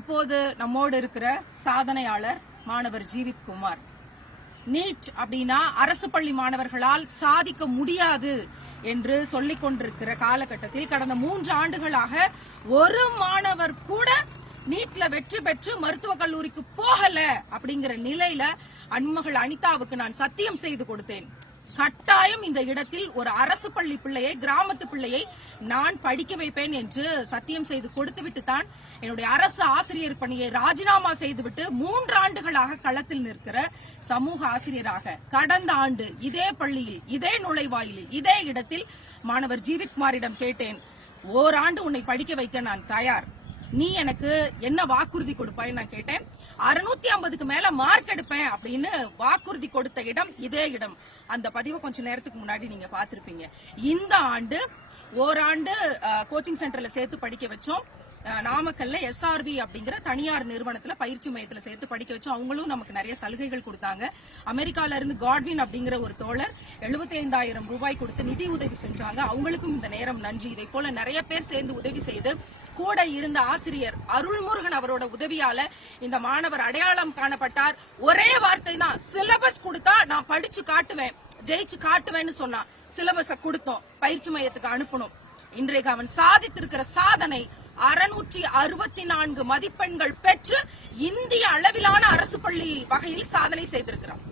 இப்போது நம்மோடு இருக்கிற சாதனையாளர் மாணவர் ஜீவித் குமார். நீட் அப்படின்னா அரசு பள்ளி மாணவர்களால் சாதிக்க முடியாது என்று சொல்லிக் கொண்டிருக்கிற காலகட்டத்தில் கடந்த 3 ஆண்டுகளாக ஒரு மாணவர் கூட நீட்ல வெற்றி பெற்று மருத்துவக் கல்லூரிக்கு போகல அப்படிங்கிற நிலையில அன்மகள் அனிதாவுக்கு நான் சத்தியம் செய்து கொடுத்தேன். கட்டாயம் இந்த இடத்தில் ஒரு அரசு பள்ளி பிள்ளையை, கிராமத்து பிள்ளையை நான் படிக்க வைப்பேன் என்று சத்தியம் செய்து கொடுத்துவிட்டு தான் என்னுடைய அரசு ஆசிரியர் பணியை ராஜினாமா செய்துவிட்டு 3 ஆண்டுகளாக களத்தில் நிற்கிற சமூக ஆசிரியராக கடந்த ஆண்டு இதே பள்ளியில், இதே நுழைவாயிலில், இதே இடத்தில் மாணவர் ஜீவித் குமாரிடம் கேட்டேன், ஓராண்டு உன்னை படிக்க வைக்க நான் தயார், நீ எனக்கு என்ன வாக்குறுதி கொடுப்பாய் நான் கேட்டேன். 650க்கு மேல மார்க் எடுப்பேன் அப்படின்னு வாக்குறுதி கொடுத்த இடம் இதே இடம். அந்த பதிவை கொஞ்ச நேரத்துக்கு முன்னாடி நீங்க பாத்திருப்பீங்க. இந்த ஆண்டு ஓராண்டு கோச்சிங் சென்டர்ல சேர்த்து படிக்க வச்சோம். நாமக்கல்ல SRV அப்படிங்கிற தனியார் நிறுவனத்துல பயிற்சி மையத்துல சேர்த்து படிக்க வச்சோம். அவங்களும் நமக்கு நிறைய சலுகைகள் கொடுத்தாங்க. அமெரிக்கால இருந்து காட்வின் அப்படிங்கிற ஒரு தோழர் 75,000 ரூபாய் கொடுத்து நிதி உதவி செஞ்சாங்க. அவங்களுக்கும் இந்த நேரம் நன்றி. இதை போல நிறைய பேர் சேர்ந்து உதவி செய்து கூட இருந்த ஆசிரியர் அருள்முருகன் அவரோட உதவியால இந்த மாணவர் அடையாளம் காணப்பட்டார். ஒரே வார்த்தை தான், சிலபஸ் கொடுத்தா நான் படிச்சு காட்டுவேன், ஜெயிச்சு காட்டுவேன்னு சொன்னா சிலபஸ கொடுத்தோம், பயிற்சி மையத்துக்கு அனுப்பணும். இன்றைக்கு அவன் சாதித்திருக்கிற சாதனை 664 மதிப்பெண்கள் பெற்று இந்திய அளவிலான அரசு பள்ளி வகையில் சாதனை செய்திருக்கிறான்.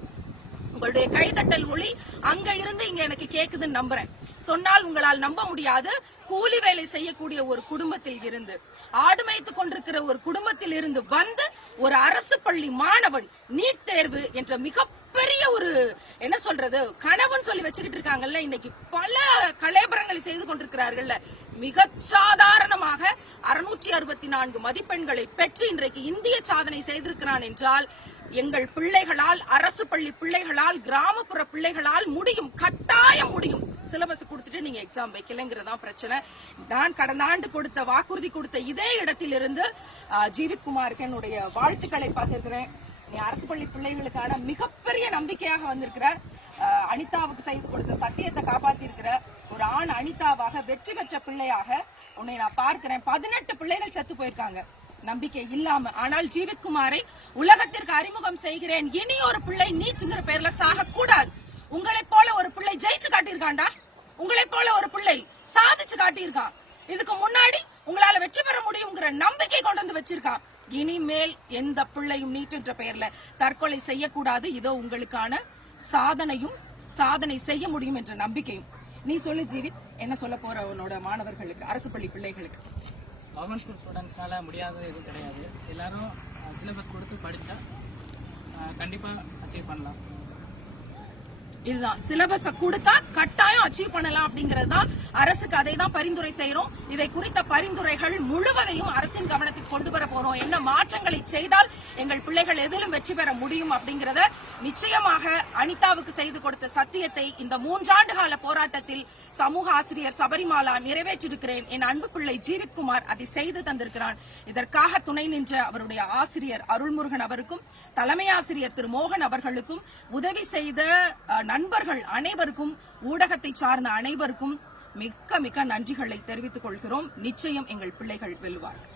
உங்களுடைய கைதட்டல் ஒளி அங்க இருந்து இங்க எனக்கு கேக்குதுன்னு நம்புறேன். சொன்னால் உங்களால் நம்ப முடியாது. கூலி வேலை செய்யக்கூடிய ஒரு குடும்பத்தில் இருந்து, ஆடு மேய்த்து கொண்டிருக்கிற ஒரு குடும்பத்தில் இருந்து வந்து ஒரு அரசு பள்ளி மாணவன் நீட் தேர்வு என்ற மிகப்பெரிய ஒரு என்ன சொல்றது கனவுன்னு சொல்லி வச்சுக்கிட்டு இருக்காங்கல்ல, இன்னைக்கு பல கலேபரங்களை செய்து கொண்டிருக்கிறார்கள். மிக சாதாரணமாக 664 மதிப்பெண்களை பெற்று இன்றைக்கு இந்திய சாதனை செய்திருக்கிறான் என்றால் எங்கள் பிள்ளைகளால், அரசு பள்ளி பிள்ளைகளால், கிராமப்புற பிள்ளைகளால் முடியும், கட்டாயம் முடியும். சிலபஸ் கொடுத்துட்டு நீங்க எக்ஸாம் வைக்கலங்கிறதா பிரச்சனை. நான் கடந்த ஆண்டு கொடுத்த வாக்குறுதி கொடுத்த இதே இடத்தில் இருந்து ஜீவித் குமாருக்கு என்னுடைய வாழ்த்துக்களை பார்த்திருக்கிறேன். நீ அரசு பள்ளி பிள்ளைகளுக்கான மிகப்பெரிய நம்பிக்கையாக வந்திருக்கிறார். அனிதாவுக்கு செய்து கொடுத்த சத்தியத்தை காப்பாத்தி இருக்கிற ஒரு ஆண் அனிதாவாக, வெற்றி பெற்ற பிள்ளையாக உன்னை நான் பார்க்கிறேன். 18 பிள்ளைகள் செத்து போயிருக்காங்க நம்பிக்கை இல்லாம. ஆனால் ஜீவித் குமாரை உலகத்திற்கு அறிமுகம் செய்கிறேன். இனி ஒரு பிள்ளை நீட்ங்கிற பேர்ல சாக கூடாது. உங்களை போல ஒரு பிள்ளை ஜெயிச்சு காட்டியிருக்காண்டா, உங்களை போல ஒரு பிள்ளை சாதிச்சு காட்டியிருக்கான். இதுக்கு முன்னாடி உங்களால வெற்றி பெற முடியுங்கிற நம்பிக்கை கொண்டு வந்து வச்சிருக்கான். இனிமேல் எந்த பிள்ளையும் நீட் என்ற பெயர்ல தற்கொலை செய்யக்கூடாது. இதோ உங்களுக்கான சாதனையும், சாதனை செய்ய முடியும் என்ற நம்பிக்கையும். நீ சொல்லு ஜீவித், என்ன சொல்ல போற உன்னோட மாணவர்களுக்கு, அரசு பள்ளி பிள்ளைகளுக்கு? கவர்மெண்ட் ஸ்கூல் ஸ்டூடெண்ட்ஸ்னால முடியாதது எதுவும் கிடையாது. எல்லாரும் சிலபஸ் கொடுத்து படிச்சா கண்டிப்பா அச்சீவ் பண்ணலாம். இதுதான், சிலபஸ கொடுத்தா கட்டாயம் அச்சீவ் பண்ணலாம் அப்படிங்கறது தான் அரசுக்கு. அதை தான் பரிந்துரை செய்யறோம். இதை குறித்த பரிந்துரைகள் முழுவதையும் அரசின் கவனத்துக்கு கொண்டு வர போறோம். என்ன மாற்றங்களை செய்தால் எங்கள் பிள்ளைகள் எதிலும் வெற்றி பெற முடியும் அப்படிங்கறத நிச்சயமாக அனிதாவுக்கு செய்து கொடுத்த சத்தியத்தை இந்த 3 ஆண்டு கால போராட்டத்தில் சமூக ஆசிரியர் சபரிமாலா நிறைவேற்றிருக்கிறேன். என் அன்பு பிள்ளை ஜீவித் குமார் அதை செய்து தந்திருக்கிறான். இதற்காக துணை நின்ற அவருடைய ஆசிரியர் அருள்முருகன் அவருக்கும், தலைமை ஆசிரியர் திரு மோகன் அவர்களுக்கும், உதவி செய்த நண்பர்கள் அனைவருக்கும், ஊடகத்தை சார்ந்த அனைவருக்கும் மிக்க மிக்க நன்றிகளை தெரிவித்துக் கொள்கிறோம். நிச்சயம் எங்கள் பிள்ளைகள் வெல்லுவார்கள்.